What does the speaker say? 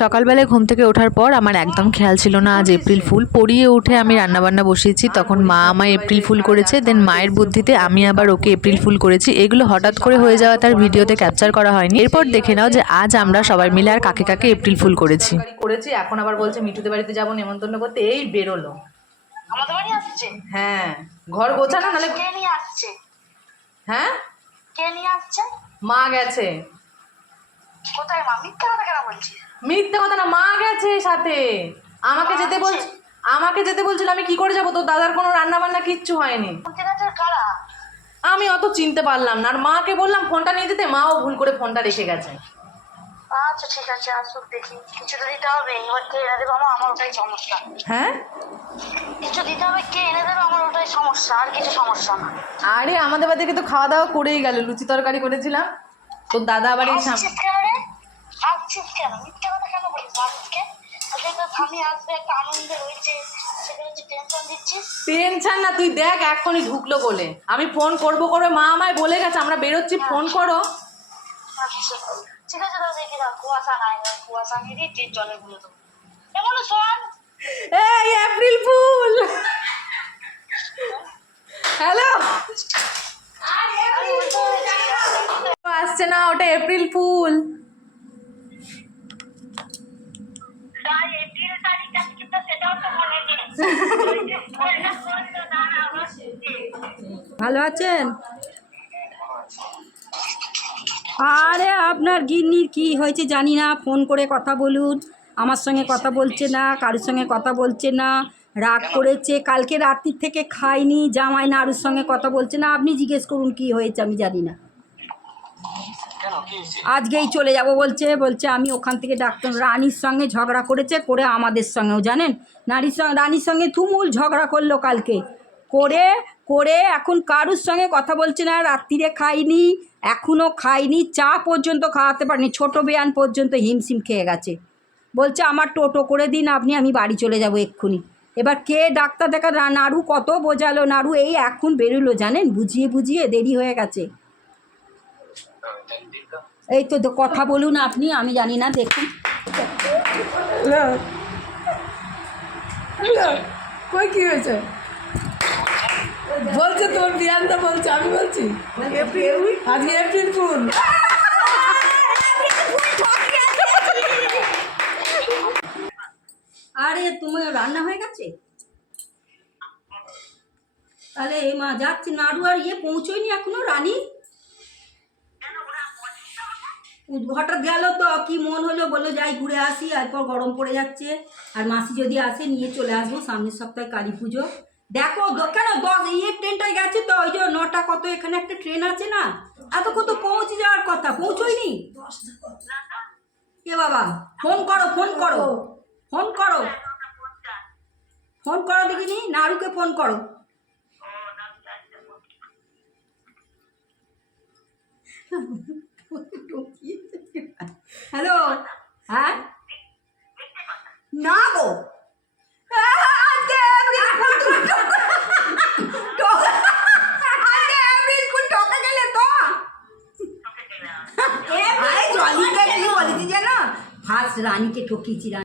সকালবেলায় ঘুম থেকে ওঠার পর আমার একদম খেয়াল ছিল না আজ এপ্রিল ফুল। পড়িয়ে উঠে আমি রান্নাবান্না বসিয়েছি তখন মা আমায় এপ্রিল ফুল করেছে দেন মায়ের বুদ্ধিতে আমি আবার ওকে এপ্রিল ফুল করেছি। এগুলো হঠাৎ করে হয়ে যাওয়া তার ভিডিওতে ক্যাপচার করা হয়নি। এরপর দেখে নাও যে আজ আমরা সবাই মিলে আর কাকে কাকে এপ্রিল ফুল করেছি। করেছি এখন আবার বলছে মিঠুদের বাড়িতে যাব নেমন্তন্ন করতে। এই বেরোলো। আমাদের বাড়ি আসছে? হ্যাঁ ঘর গোছানো? নাহলে কে নিয়ে আসছে? হ্যাঁ? কে নিয়ে আসছে? মা গেছে। কোথায় মা? মিথ্যা কথা কেন বলছিস? মিথ্যে কথা না মা গেছে সাথে। আমাকে যেতে? বলছে আমাকে যেতে বলছিল আমি কি করে যাব? তোর দাদার কোনো রান্না বান্না কিচ্ছু হয়নি। কারা? আমি অত চিনতে পারলাম না। আর মাকে বললাম ফোনটা নিয়ে দিতে মাও ভুল করে ফোনটা রেখে গেছে। আচ্ছা ঠিক আছে আসুক দেখি। কিছু তো দিতে হবে। এবার কে এনে দেবে? আমার আমার ওটাই সমস্যা। হ্যাঁ? কিছু দিতে হবে কে এনে দেবে? আমার ওটাই সমস্যা। আর কিছু সমস্যা না। আরে আমাদের বাড়ি থেকে তো খাওয়া দাওয়া করেই গেল। লুচি তরকারি করেছিলাম। তোর দাদা আবার এই সাম- আসছিস কেন রে আসছিস কেন মিথ্যা কথা কেন বলিস মানুষকে আজকে? তো স্বামী আসবে একটা আনন্দ রয়েছে। সেটা হচ্ছে টেনশন না তুই দেখ এখনই ঢুকলো বলে। আমি ফোন করব করে মা আমায় বলে গেছে আমরা বেরোচ্ছি ফোন করো। আচ্ছা ঠিক আছে তাহলে দেখি না কুয়াশা নাই কুয়াশা নিয়ে দিয়ে জলে গুলো দেবো। এমন শোন এই এপ্রিল ফুল হ্যালো আমি বলতে চাইছি, আসছে না ওটা এপ্রিল ফুল ভালো আছেন? আরে আপনার গিন্নির কি হয়েছে জানি না ফোন করে কথা বলুন। আমার সঙ্গে কথা বলছে না কারোর সঙ্গে কথা বলছে না রাগ করেছে। কালকে রাত্রির থেকে খাইনি জামাই নাড়ুর সঙ্গে কথা বলছে না। আপনি জিজ্ঞেস করুন কি হয়েছে আমি জানি না। আজকেই চলে যাব বলছে বলছে আমি ওখান থেকে ডাক্তার রানীর সঙ্গে ঝগড়া করেছে, করে আমাদের সঙ্গেও জানেন? নারীর সঙ্গে, রানীর সঙ্গে তুমুল ঝগড়া করল কালকে। করে করে এখন কারুর সঙ্গে কথা বলছে না, রাত্রিরে খাইনি এখনও খাইনি, চা পর্যন্ত খাওয়াতে পারিনি, ছোটো বেয়ান পর্যন্ত হিমশিম খেয়ে গেছে। বলছে, আমার টোটো করে দিন, আপনি, আমি বাড়ি চলে যাব এক্ষুনি। এবার কে ডাক্তার দেখা নাড়ু কত বোঝালো? নাড়ু এই এখন বেরোলো, জানেন? বুঝিয়ে বুঝিয়ে দেরি হয়ে গেছে। এই তো তো কথা বলুন আপনি আমি জানি না দেখুন। কই কি হয়েছে? বলছে তোর বিয়ানটা বলছে আমি বলছি আজকে এপ্রিল ফুল। আরে তোমার রান্না হয়ে গেছে? তাহলে এ মা যাচ্ছে নাড়ু আর ইয়ে পৌঁছোয়নি এখনও রানী? হঠাৎ গেল তো, কি মন হলো বলল যাই ঘুরে আসি, এরপর গরম পড়ে যাচ্ছে। আর মাসি যদি আসে, নিয়ে চলে আসব সামনের সপ্তাহে কালী পুজো। দেখো কেন দশ ইয়ে ট্রেনটায় গেছে তো, ওই যে নটা কত, এখানে একটা ট্রেন আছে না? এত কত পৌঁছে যাওয়ার কথা, পৌঁছোয়নি? কে বাবা, ফোন করো ফোন করো। ফোন করো। ফোন করো দেখিনি নাড়ুকে ফোন করো। হ্যালো হ্যাঁ? না গো ফার্স্ট রানীকে ঠকিয়েছি রানী।